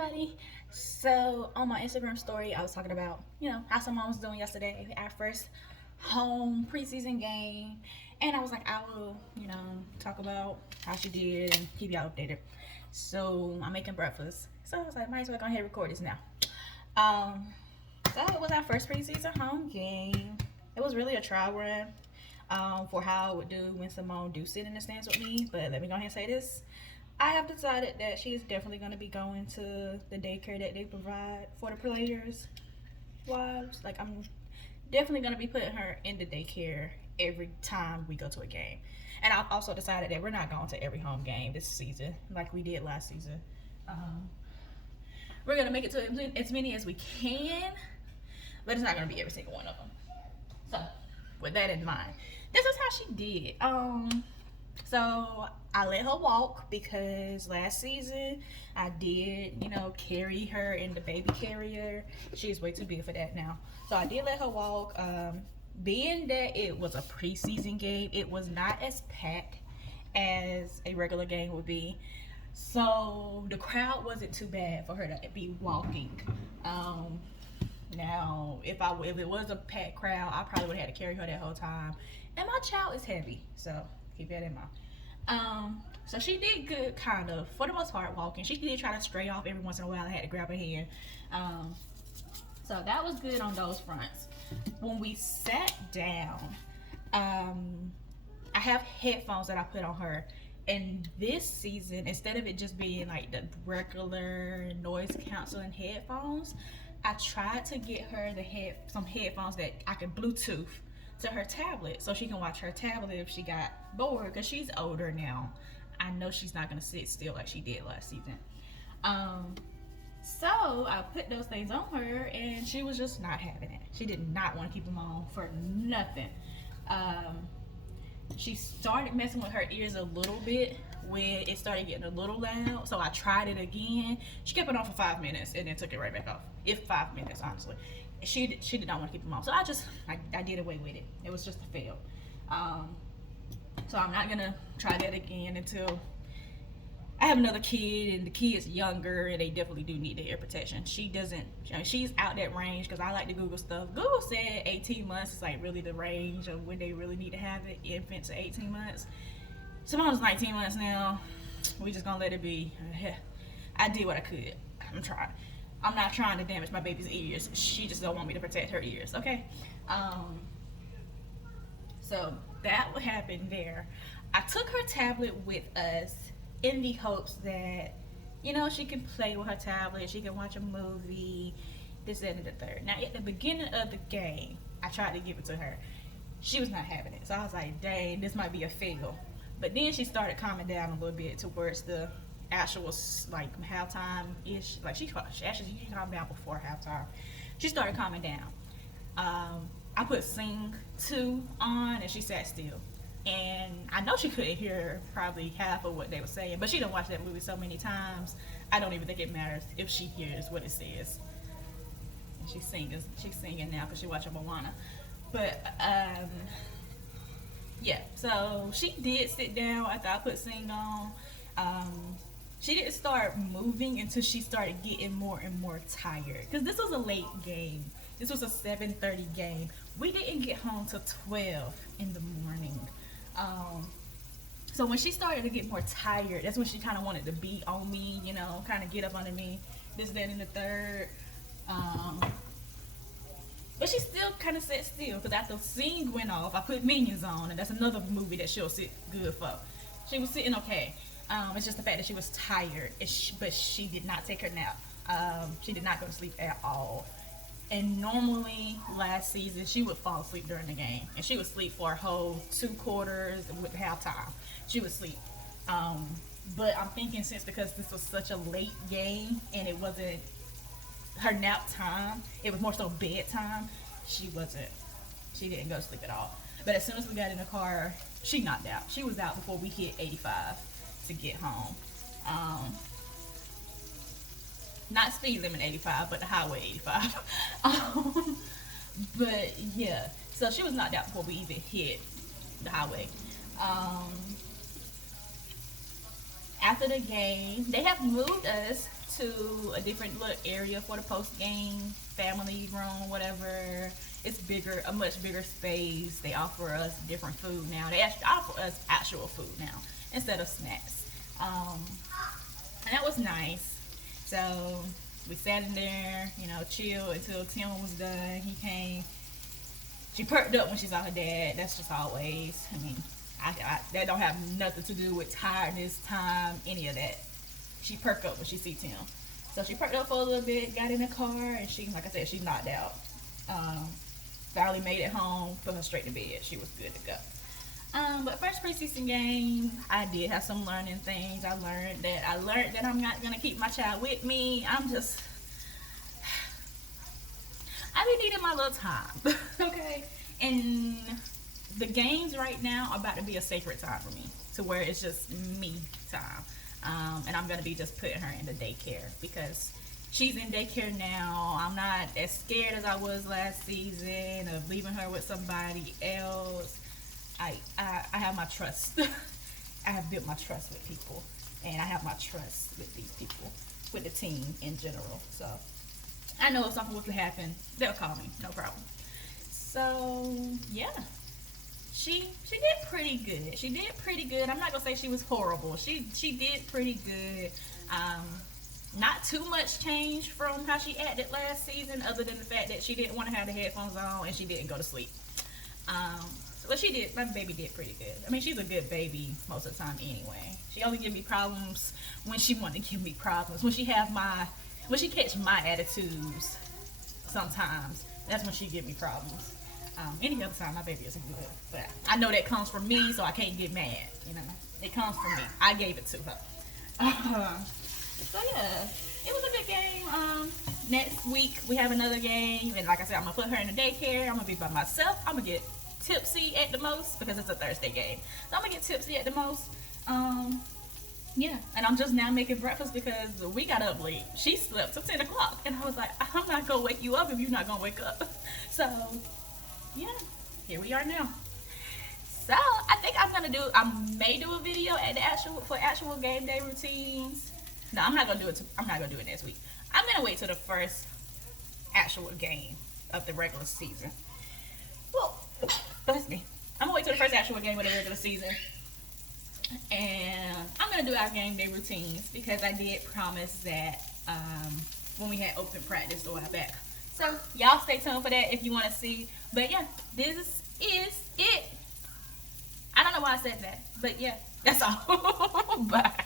everybody. So on my Instagram story, I was talking about, how someone was doing yesterday, our first home preseason game. And I was like, I will, talk about how she did and keep y'all updated. So I'm making breakfast. So I was like, might as well go ahead and record this now. Um, so it was our first preseason home game. It was really a trial run for how I would do when Simone do sit in the stands with me. But let me go ahead and say this. I have decided that she is definitely going to be going to the daycare that they provide for the players' wives. Like, I'm definitely going to be putting her in the daycare every time we go to a game. And I've also decided that we're not going to every home game this season like we did last season. Um, we're going to make it to as many as we can, but it's not going to be every single one of them. So, with that in mind, this is how she did. So I let her walk because last season I did, carry her in the baby carrier. She's way too big for that now. So I did let her walk. Being that it was a preseason game, it was not as packed as a regular game would be. So the crowd wasn't too bad for her to be walking. Now, if it was a packed crowd, I probably would have had to carry her that whole time. And my child is heavy, so keep that in mind. So she did good, kind of, for the most part, walking. She did try to stray off every once in a while. I had to grab her hand. So that was good on those fronts. When we sat down, I have headphones that I put on her. And this season, instead of it just being like the regular noise canceling headphones, I tried to get her some headphones that I could Bluetooth to her tablet so she can watch her tablet if she got bored, because she's older now. I know she's not going to sit still like she did last season. So I put those things on her and she was just not having it. She did not want to keep them on for nothing. She started messing with her ears a little bit when it started getting a little loud. So I tried it again. She kept it on for 5 minutes and then took it right back off. If 5 minutes, honestly. She did not want to keep them on. So I did away with it. It was just a fail. So I'm not gonna try that again until I have another kid and the kid's younger and they definitely do need the ear protection. She's out that range because I like to Google stuff. Google said 18 months is like really the range of when they really need to have it. Infants are 18 months. Simone's 19 months now. We just gonna let it be. I did what I could. I'm not trying to damage my baby's ears. She just don't want me to protect her ears, okay? So that what happened there. I took her tablet with us in the hopes that, she can play with her tablet, she can watch a movie, this, that, and the third. Now, at the beginning of the game, I tried to give it to her. She was not having it. So I was like, dang, this might be a fail. But then she started calming down a little bit towards the actual, like, halftime-ish. Like, she calmed down before halftime. She started calming down. I put Sing 2 on, and she sat still. And I know she couldn't hear probably half of what they were saying, but she done watched that movie so many times, I don't even think it matters if she hears what it says. And she's singing now because she watching Moana. But, yeah, so she did sit down after I put Sing on. She didn't start moving until she started getting more and more tired. Because this was a late game. This was a 7:30 game. We didn't get home till 12 in the morning. So when she started to get more tired, that's when she kind of wanted to be on me, kind of get up under me, this, that, and the third. But she still kind of sat still, because after Sing went off, I put Minions on, and that's another movie that she'll sit good for. She was sitting okay. It's just the fact that she was tired, but she did not take her nap. She did not go to sleep at all. And normally last season she would fall asleep during the game, and she would sleep for a whole 2 quarters with halftime. She would sleep. But I'm thinking because this was such a late game and it wasn't her nap time, it was more so bedtime. She didn't go to sleep at all. But as soon as we got in the car, she knocked out. She was out before we hit 85 to get home. Not speed limit 85, but the highway 85. But yeah, so she was knocked out before we even hit the highway. After the game, they have moved us to a different little area for the post game family room, whatever. It's bigger, a much bigger space. They offer us different food now. They actually offer us actual food now instead of snacks. And that was nice. So we sat in there, you know, chilled until Tim was done. He came. She perked up when she saw her dad. That's just always. I mean, that don't have nothing to do with tiredness, time, any of that. She perked up when she see Tim. So she perked up for a little bit, got in the car, and she, like I said, she knocked out. Finally made it home, put her straight to bed. She was good to go. But first preseason game, I did have some learning things. I learned that I'm not gonna keep my child with me. I be needing my little time, okay? And the games right now are about to be a sacred time for me, to where it's just me time. And I'm gonna be just putting her in the daycare because she's in daycare now. I'm not as scared as I was last season of leaving her with somebody else. I have my trust. I have built my trust with people, and I have my trust with these people, with the team in general. So I know if something was to happen, they'll call me, no problem. So yeah, she did pretty good. She did pretty good. I'm not gonna say she was horrible. She did pretty good. Not too much change from how she acted last season, other than the fact that she didn't want to have the headphones on and she didn't go to sleep. But she did. My baby did pretty good. I mean, she's a good baby most of the time anyway. She only give me problems when she want to give me problems. When she catch my attitudes, sometimes that's when she give me problems. Any other time, my baby isn't good. But I know that comes from me, so I can't get mad. You know, it comes from me. I gave it to her. So yeah, it was a good game. Next week we have another game, and like I said, I'm gonna put her in the daycare. I'm gonna be by myself. I'm gonna get tipsy at the most because it's a Thursday game. So I'm gonna get tipsy at the most. Yeah, and I'm just now making breakfast because we got up late. She slept till 10 o'clock, and I was like, I'm not gonna wake you up if you're not gonna wake up. So yeah, here we are now. So I think I may do a video at the actual game day routines. No, I'm not gonna do it next week. I'm gonna wait till the first actual game of the regular season. Well, bless me. I'm gonna wait till the first actual game of the regular season, and I'm gonna do our game day routines because I did promise that when we had open practice a while back. So y'all stay tuned for that if you want to see. But yeah, this is it. I don't know why I said that, but yeah, that's all. Bye.